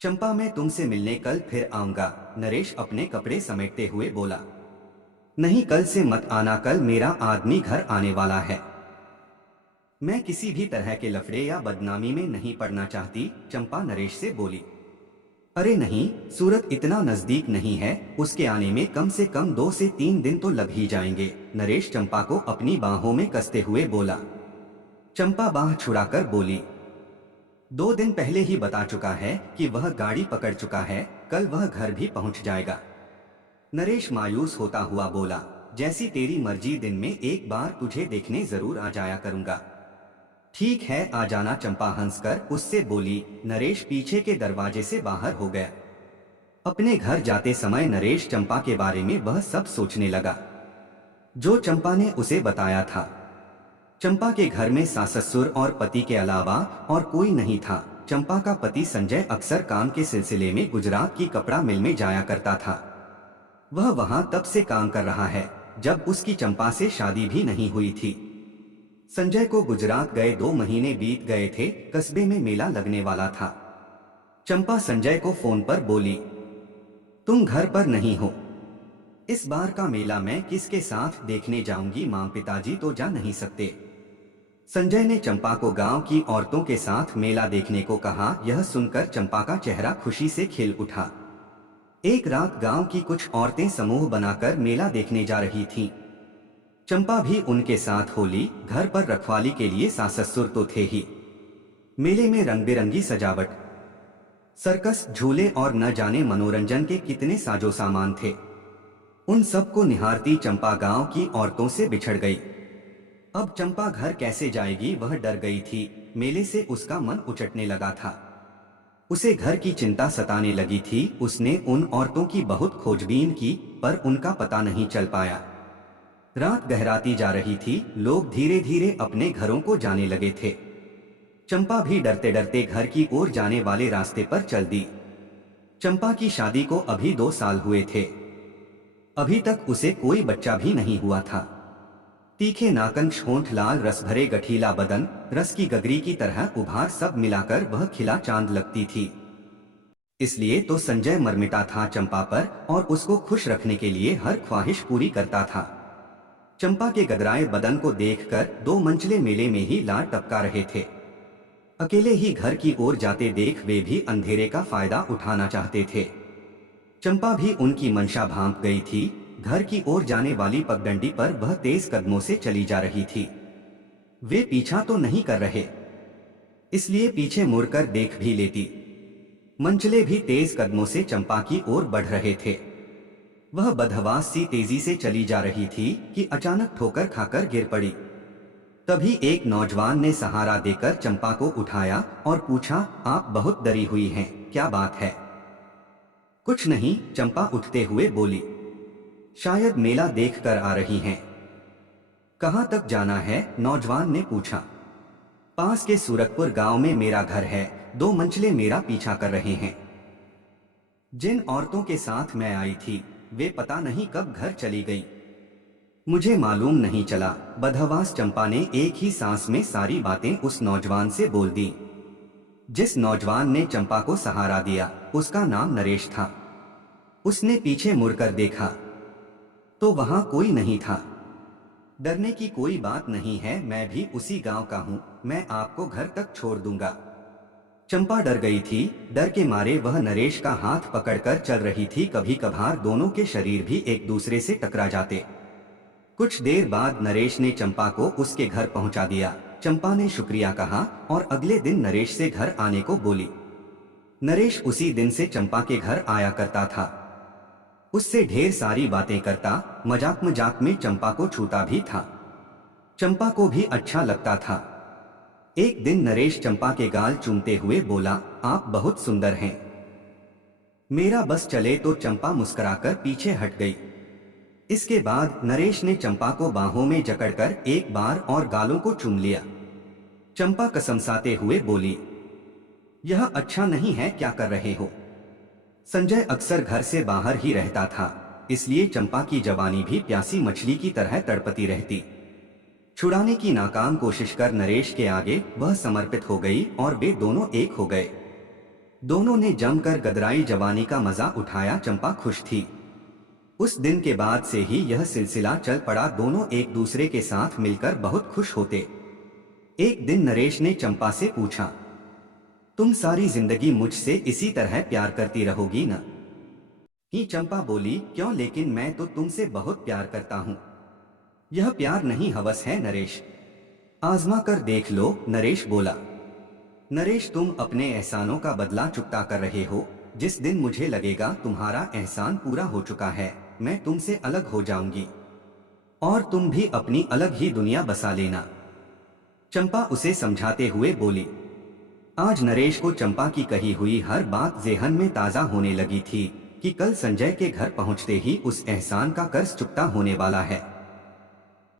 चंपा, मैं तुमसे मिलने कल फिर आऊंगा। नरेश अपने कपड़े समेटते हुए बोला। नहीं, कल से मत आना, कल मेरा आदमी घर आने वाला है। मैं किसी भी तरह के लफड़े या बदनामी में नहीं पड़ना चाहती, चंपा नरेश से बोली। अरे नहीं, सूरत इतना नजदीक नहीं है, उसके आने में कम से कम 2 से 3 दिन तो लग ही जाएंगे। नरेश चंपा को अपनी बाहों में कसते हुए बोला। चंपा बाह छुड़ाकर बोली, 2 दिन पहले ही बता चुका है कि वह गाड़ी पकड़ चुका है, कल वह घर भी पहुंच जाएगा। नरेश मायूस होता हुआ बोला, जैसी तेरी मर्जी, दिन में एक बार तुझे देखने जरूर आ जाया करूंगा। ठीक है, आ जाना, चंपा हंसकर उससे बोली। नरेश पीछे के दरवाजे से बाहर हो गया। अपने घर जाते समय नरेश चंपा के बारे में वह सब सोचने लगा जो चंपा ने उसे बताया था। चंपा के घर में सास ससुर और पति के अलावा और कोई नहीं था। चंपा का पति संजय अक्सर काम के सिलसिले में गुजरात की कपड़ा मिल में जाया करता था। वह वहां तब से काम कर रहा है जब उसकी चंपा से शादी भी नहीं हुई थी। संजय को गुजरात गए 2 महीने बीत गए थे। कस्बे में मेला लगने वाला था। चंपा संजय को फोन पर बोली, तुम घर पर नहीं हो, इस बार का मेला मैं किसके साथ देखने जाऊंगी, मां पिताजी तो जा नहीं सकते। संजय ने चंपा को गांव की औरतों के साथ मेला देखने को कहा। यह सुनकर चंपा का चेहरा खुशी से खिल उठा। एक रात गांव की कुछ औरतें समूह बनाकर मेला देखने जा रही थीं। चंपा भी उनके साथ होली। घर पर रखवाली के लिए सास ससुर तो थे ही। मेले में रंग बिरंगी सजावट, सर्कस, झूले और न जाने मनोरंजन के कितने साजो सामान थे। उन सबको निहारती चंपा गांव की औरतों से बिछड़ गई। अब चंपा घर कैसे जाएगी, वह डर गई थी। मेले से उसका मन उचटने लगा था। उसे घर की चिंता सताने लगी थी। उसने उन औरतों की बहुत खोजबीन की पर उनका पता नहीं चल पाया। रात गहराती जा रही थी। लोग धीरे धीरे अपने घरों को जाने लगे थे। चंपा भी डरते डरते घर की ओर जाने वाले रास्ते पर चल दी। चंपा की शादी को अभी 2 साल हुए थे। अभी तक उसे कोई बच्चा भी नहीं हुआ था। तीखे नाखून, होंठ लाल, रस भरे गठीला बदन, रस की गगरी की तरह उभार, सब मिलाकर वह खिला चांद लगती थी। इसलिए तो संजय मरमिटा था चंपा पर और उसको खुश रखने के लिए हर ख्वाहिश पूरी करता था। चंपा के गदराए बदन को देखकर 2 मंजिले मेले में ही लार टपका रहे थे। अकेले ही घर की ओर जाते देख वे भी अंधेरे का फायदा उठाना चाहते थे। चंपा भी उनकी मंशा भांप गई थी। घर की ओर जाने वाली पगडंडी पर वह तेज कदमों से चली जा रही थी। वे पीछा तो नहीं कर रहे, इसलिए पीछे मुड़कर देख भी लेती। मंचले भी तेज कदमों से चंपा की ओर बढ़ रहे थे। वह बदहवास सी तेजी से चली जा रही थी कि अचानक ठोकर खाकर गिर पड़ी। तभी एक नौजवान ने सहारा देकर चंपा को उठाया और पूछा, आप बहुत डरी हुई हैं, क्या बात है? कुछ नहीं, चंपा उठते हुए बोली। शायद मेला देख कर आ रही हैं। कहाँ तक जाना है? नौजवान ने पूछा। पास के सूरतपुर गांव में मेरा घर है, 2 मंजिले मेरा पीछा कर रहे हैं। जिन औरतों के साथ मैं आई थी वे पता नहीं कब घर चली गई, मुझे मालूम नहीं चला। बदहवास चंपा ने एक ही सांस में सारी बातें उस नौजवान से बोल दी। जिस नौजवान ने चंपा को सहारा दिया उसका नाम नरेश था। उसने पीछे मुड़कर देखा तो वहां कोई नहीं था। डरने की कोई बात नहीं है, मैं भी उसी गांव का हूं, मैं आपको घर तक छोड़ दूंगा। चंपा डर गई थी। डर के मारे वह नरेश का हाथ पकड़कर चल रही थी। कभी कभार दोनों के शरीर भी एक दूसरे से टकरा जाते। कुछ देर बाद नरेश ने चंपा को उसके घर पहुंचा दिया। चंपा ने शुक्रिया कहा और अगले दिन नरेश से घर आने को बोली। नरेश उसी दिन से चंपा के घर आया करता था। उससे ढेर सारी बातें करता, मजाक मजाक में चंपा को छूता भी था। चंपा को भी अच्छा लगता था। एक दिन नरेश चंपा के गाल चूमते हुए बोला, आप बहुत सुंदर हैं। मेरा बस चले तो चंपा मुस्कुराकर पीछे हट गई। इसके बाद नरेश ने चंपा को बाहों में जकड़कर एक बार और गालों को चूम लिया। चंपा कसमसाते हुए बोली, यह अच्छा नहीं है, क्या कर रहे हो? संजय अक्सर घर से बाहर ही रहता था, इसलिए चंपा की जवानी भी प्यासी मछली की तरह तड़पती रहती। छुड़ाने की नाकाम कोशिश कर नरेश के आगे वह समर्पित हो गई और वे दोनों एक हो गए। दोनों ने जमकर गदराई जवानी का मजा उठाया। चंपा खुश थी। उस दिन के बाद से ही यह सिलसिला चल पड़ा। दोनों एक दूसरे के साथ मिलकर बहुत खुश होते। एक दिन नरेश ने चंपा से पूछा, तुम सारी जिंदगी मुझसे इसी तरह प्यार करती रहोगी ना? ही चंपा बोली, क्यों, लेकिन मैं तो तुमसे बहुत प्यार करता हूँ। यह प्यार नहीं, हवस है नरेश, आजमा कर देख लो, नरेश बोला। नरेश, तुम अपने एहसानों का बदला चुकता कर रहे हो। जिस दिन मुझे लगेगा तुम्हारा एहसान पूरा हो चुका है, मैं तुमसे अलग हो जाऊंगी और तुम भी अपनी अलग ही दुनिया बसा लेना। चंपा उसे समझाते हुए बोली। आज नरेश को चंपा की कही हुई हर बात ज़ेहन में ताज़ा होने लगी थी कि कल संजय के घर पहुंचते ही उस एहसान का कर्ज चुकता होने वाला है।